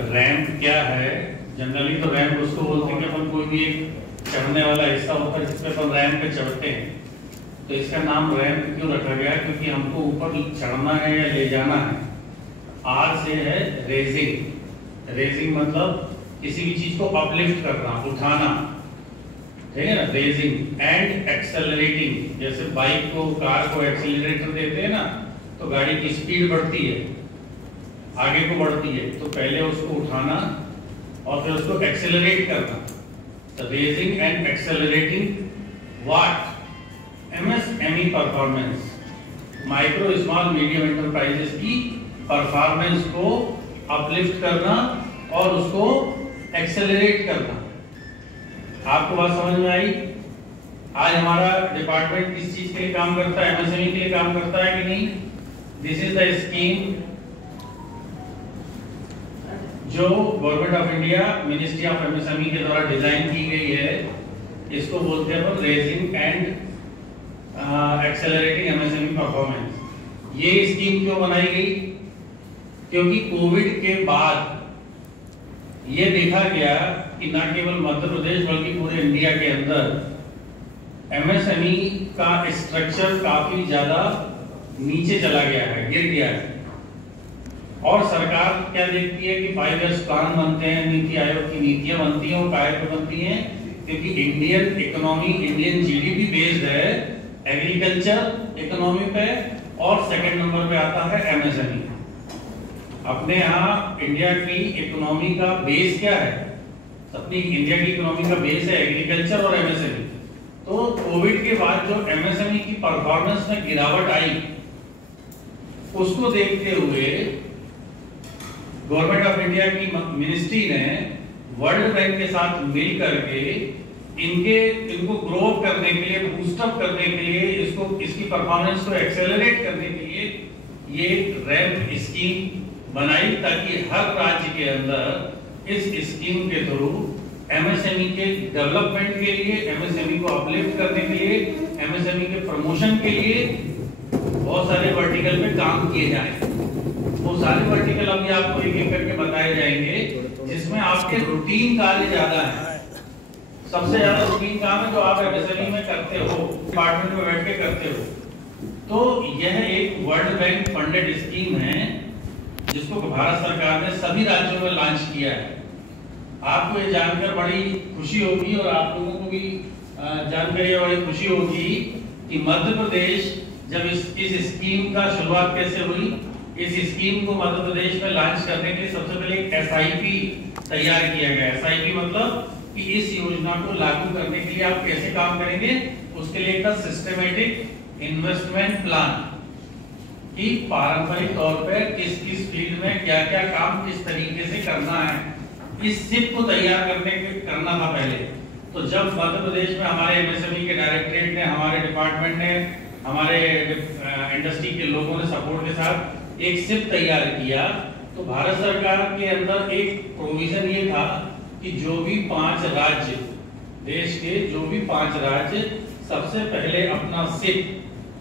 Ramp क्या है? Generally तो रैंप उसको बोलते हैं कि अपन कोई भी एक चढ़ने वाला हिस्सा होता है जिसपे अपन रैंप पे चढ़ते हैं। तो इसका नाम रैंप क्यों रखा गया? क्योंकि हमको ऊपर चढ़ना है या ले जाना है। आर से है रेजिंग। रेजिंग मतलब किसी भी चीज को अपलिफ्ट करना, उठाना, ठीक है ना। रेजिंग एंड एक्सेलरेटिंग, जैसे बाइक को, कार को एक्सेलरेटर देते हैं ना, तो गाड़ी की स्पीड बढ़ती है, आगे को बढ़ती है। तो पहले उसको उठाना और फिर उसको एक्सेलरेट करना। तो raising and accelerating what? MSME performance, micro small medium enterprises की परफॉर्मेंस को अपलिफ्ट करना और उसको एक्सेलरेट करना। आपको बात समझ में आई? आज हमारा डिपार्टमेंट किस चीज के लिए काम करता है? एमएसएमई के लिए काम करता है कि नहीं? दिस इज द स्कीम जो government of India, ministry of MSME के द्वारा डिजाइन की गई है। इसको बोलते हैं अपन raising and accelerating MSME performance. ये स्कीम क्यों बनाई गई? क्योंकि कोविड के बाद ये देखा गया कि न केवल मध्य प्रदेश बल्कि पूरे इंडिया के अंदर एमएसएमई का स्ट्रक्चर काफी ज्यादा नीचे चला गया है, गिर गया है। और सरकार क्या देखती है कि 5 इयर्स प्लान बनते हैं, नीति आयोग की नीतियां बनती हैं, वो काहे पे बनती हैं? क्योंकि Indian economy, Indian GDP based है एग्रीकल्चर इकोनॉमी पे, और सेकंड नंबर पे आता है एमएसएमई। अपने यहाँ इंडिया की इकोनॉमी का बेस क्या है? अपनी इंडिया की इकोनॉमी का बेस है एग्रीकल्चर और एमएसएमई। तो कोविड के बाद जो एमएसएमई की परफॉर्मेंस में गिरावट आई, उसको देखते हुए गवर्नमेंट ऑफ इंडिया की मिनिस्ट्री ने वर्ल्ड बैंक के साथ मिल करके इनको ग्रो अप करने के लिए, बूस्ट अप करने के लिए, इसकी परफॉर्मेंस को एक्सेलरेट करने के लिए ये रैंप स्कीम बनाई, ताकि हर राज्य के अंदर इस स्कीम के थ्रू एमएसएमई के डेवलपमेंट के लिए, एमएसएमई को अपलिफ्ट करने के लिए, एमएसएमई के प्रमोशन के लिए बहुत सारे वर्टिकल पे काम किए जाए। वो सारे वर्टिकल अभी आपको एक एक करके बताए जाएंगे, जिसमें आपके रूटीन कार्य ज्यादा है। सबसे ज्यादा रूटीन काम है जो आप एमएसएमई में करते हो, डिपार्टमेंट में बैठ के करते हो। तो यह एक वर्ल्ड बैंक फंडेड स्कीम है जिसको भारत सरकार ने सभी राज्यों में लॉन्च किया है। आपको ये जानकर बड़ी खुशी होगी और आप लोगों को भी जानकर ये बड़ी खुशी होगी कि मध्य प्रदेश जब इस स्कीम का शुरुआत कैसे हुई। इस स्कीम को मध्य प्रदेश में लॉन्च करने के लिए सबसे पहले एक एसआईपी तैयार किया गया। एसआईपी मतलब कि इस योजना को लागू करने के लिए आप कैसे काम करेंगे, उसके लिए एक सिस्टमैटिक इन्वेस्टमेंट प्लान कि पारंपरिक तौर पर किस किस फील्ड में क्या क्या काम किस तरीके से करना है, इस सिप को तैयार करना था पहले। तो जब मध्य प्रदेश में हमारे एमएसएमई के डायरेक्टरेट ने, हमारे डिपार्टमेंट ने, हमारे इंडस्ट्री के लोगों ने सपोर्ट के साथ एक सिप तैयार किया, तो भारत सरकार के अंदर एक प्रोविजन ये था कि जो भी 5 राज्य, देश के जो भी 5 राज्य सबसे पहले अपना सिप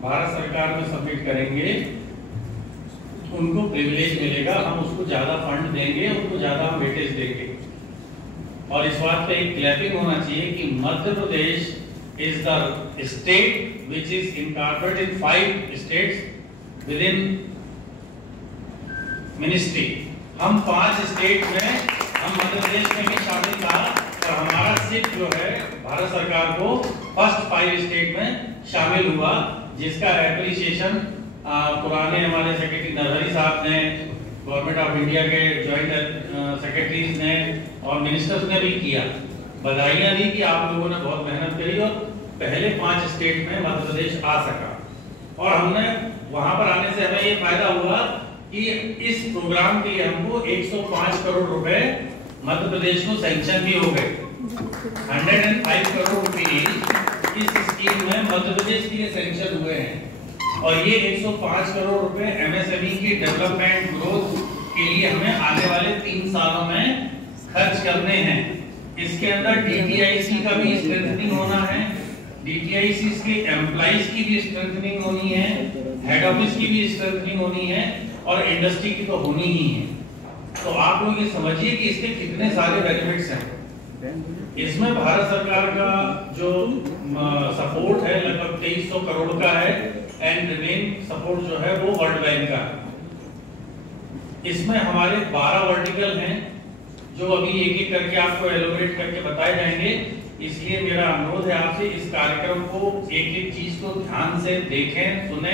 भारत सरकार में सबमिट करेंगे, उनको प्रिविलेज मिलेगा, हम उसको ज्यादा फंड देंगे, उनको ज्यादा वेटेज देंगे। और इस बात पे एक क्लैपिंग होना चाहिए कि Madhya Pradesh is the state which is incorporated in 5 states within ministry. हम 5 स्टेट में, हम मध्य प्रदेश में भी शामिल था, और हमारा सिप जो है भारत सरकार को फर्स्ट 5 स्टेट में शामिल हुआ, जिसका एप्रिसिएशन पुराने हमारे सेक्रेटरी नरहरी साहब ने, गवर्नमेंट ऑफ इंडिया के जॉइंट सेक्रेटरीज ने और मिनिस्टर्स ने भी किया। बधाइयां दी कि आप लोगों ने बहुत मेहनत करी और पहले 5 स्टेट में मध्य प्रदेश आ सका। और हमने वहां पर आने से हमें ये फायदा हुआ कि इस प्रोग्राम के लिए हमको 105 करोड़ रुपए मध्य प्रदेश को सैंक्शन भी हो गए। 105 करोड़ रुपए इस स्कीम में मध्य प्रदेश के लिए सैंक्शन हुए हैं। और ये 105 करोड़ रुपए एमएसएमई की डेवलपमेंट ग्रोथ के लिए हमें आने वाले 3 सालों में खर्च करने हैं। इसके अंदर डीटीआईसी का भी स्ट्रेंथनिंग होना है, डीटीआईसी के एम्प्लॉइज की भी स्ट्रेंथनिंग होनी है, हेड ऑफिस की भी स्ट्रेंथनिंग होनी है, और इंडस्ट्री की तो होनी ही है। तो आप लोग ये समझिए कि इसके कितने सारे बेनिफिट्स हैं। इसमें भारत सरकार का जो सपोर्ट है लगभग 2300 करोड़ का है, एंड रिमेन सपोर्ट जो है वो वर्ल्ड बैंक का है। इसमें हमारे 12 वर्टिकल हैं जो अभी एक एक करके आपको एलोबरेट करके बताए जाएंगे। इसलिए मेरा अनुरोध है आपसे, इस कार्यक्रम को एक एक चीज को ध्यान से देखें, सुने,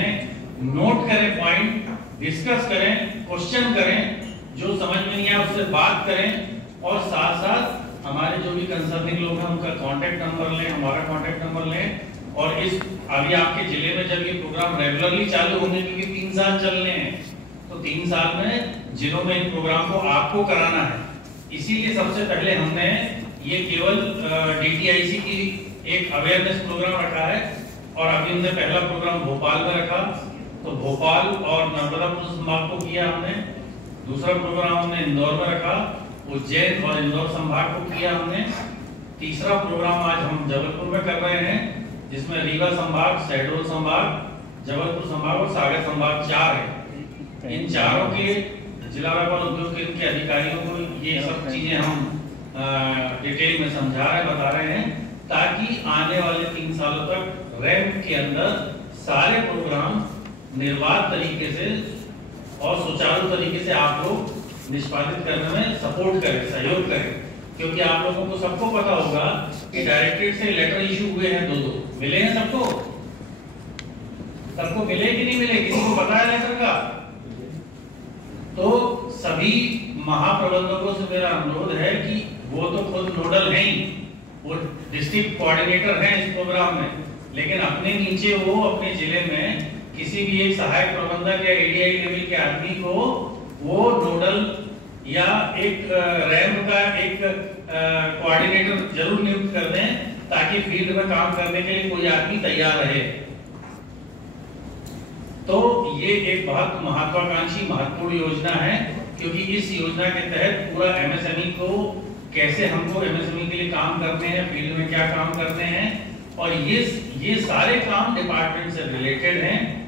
नोट करें, पॉइंट डिस्कस करें, क्वेश्चन करें, जो समझ में नहीं आया उससे बात करें, और साथ साथ हमारे जो भी कंसर्निंग लोग हैं उनका कांटेक्ट नंबर लें, हमारा कांटेक्ट नंबर लें। और इस अभी आपके जिले में जब ये प्रोग्राम रेगुलरली चालू होंगे, क्योंकि 3 साल चलने हैं, तो 3 साल में जिलों में इन प्रोग्राम को आपको कराना है। इसीलिए सबसे पहले हमने ये केवल डीटीआईसी की एक अवेयरनेस प्रोग्राम रखा है, और अभी हमने पहला प्रोग्राम भोपाल में रखा, तो भोपाल और नर्मदापुर संभाग को किया हमने। दूसरा प्रोग्राम हमने इंदौर में रखा, उज्जैन और इंदौर संभाग को किया हमने। तीसरा प्रोग्राम आज हम जबलपुर में कर रहे हैं, जिसमें रीवा संभाग, शहडोल संभाग, जबलपुर संभाग और सागर संभाग 4 है। इन चारों के जिला व्यापार उद्योग केंद्र के अधिकारियों को ये सब चीजें हम डिटेल में समझा रहे, बता रहे हैं, ताकि आने वाले 3 सालों तक रैंप के अंदर सारे प्रोग्राम निर्बाध तरीके से और सुचारू तरीके से आप लोग निष्पादित करने में सपोर्ट करें, सहयोग करें। क्योंकि आप लोगों को सबको पता होगा कि डायरेक्टरेट से लेटर इशू हुए हैं 2 मिले हैं सबको, सबको मिले कि नहीं मिले, किसी को पता है लेटर का? तो सभी महाप्रबंधकों से मेरा अनुरोध है कि वो तो खुद नोडल हैं ही, वो डिस्ट्रिक्ट कोऑर्डिनेटर हैं इस प्रोग्राम में, लेकिन अपने नीचे वो अपने जिले में किसी भी एक सहायक प्रबंधक या एडीआई लेवल के आदमी को वो नोडल या एक रैंप का एक कोऑर्डिनेटर जरूर नियुक्त कर दें, ताकि फील्ड में काम करने के लिए कोई आदमी तैयार रहे। तो ये एक बहुत महत्वाकांक्षी महत्वपूर्ण योजना है, क्योंकि इस योजना के तहत पूरा एमएसएमई को कैसे हमको एमएसएमई के लिए काम करने हैं, फील्ड में क्या काम करने हैं, और ये सारे काम डिपार्टमेंट से रिलेटेड हैं।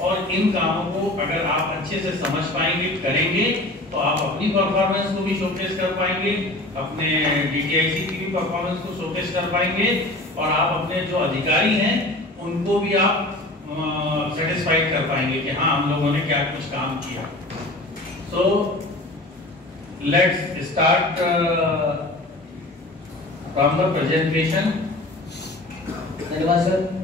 और इन कामों को अगर आप अच्छे से समझ पाएंगे, करेंगे, तो आप अपनी परफॉर्मेंस को भी शोकेस कर पाएंगे, अपने डीटीआईसी की भी परफॉर्मेंस को शोकेस कर पाएंगे, और आप अपने जो अधिकारी हैं उनको भी आप सेटिस्फाइड कर पाएंगे कि हाँ, हम लोगों ने क्या कुछ काम किया। So let's start from the presentation. धन्यवाद सर।